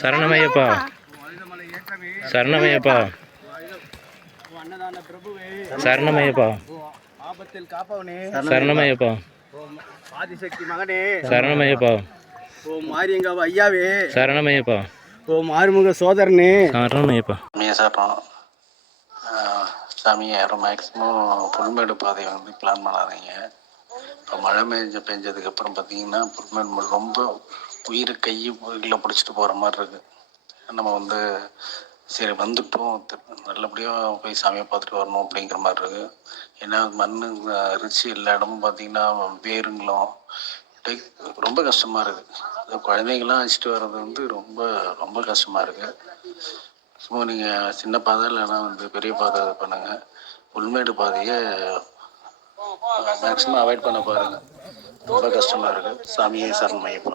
சரணமையப்பா சரணமையப்பா சரணமையப்பா ஆபத்தில் காப்பவனே சரணமையப்பா ஆதிசக்தி மகனே சரணமையப்பா ஓம் மாரியங்காவ ஐயாவே சரணமையப்பா ஓம் ஆறுமுக சோதரனே சரணமையப்பா. சாமி யாரும் மேக்ஸிமம் புல்மேடு பாதையை வந்து பிளான் பண்ணாதீங்க. இப்போ மழை பெஞ்சதுக்கப்புறம் பார்த்தீங்கன்னா புல்மேடு ரொம்ப உயிர் கையில் பிடிச்சிட்டு போகிற மாதிரி இருக்குது. நம்ம வந்து சரி வந்துட்டோம் நல்லபடியாக போய் சாமியை பார்த்துட்டு வரணும் அப்படிங்கிற மாதிரி இருக்குது. ஏன்னா மண் ரிச்சு எல்லா இடமும் பார்த்தீங்கன்னா வேருங்களும் ரொம்ப கஷ்டமாக இருக்குது. அது குழந்தைங்களாம் அழைச்சிட்டு வர்றது வந்து ரொம்ப ரொம்ப கஷ்டமாக இருக்குது. சும்மா நீங்கள் சின்ன பாதை இல்லைன்னா வந்து பெரிய பாதை பண்ணுங்கள். புல்மேடு பாதையை மேக்ஸிமம் அவாய்ட் பண்ண பாருங்கள். ரொம்ப கஷ்டமாக இருக்குது. சாமியே சரணமையப்பா.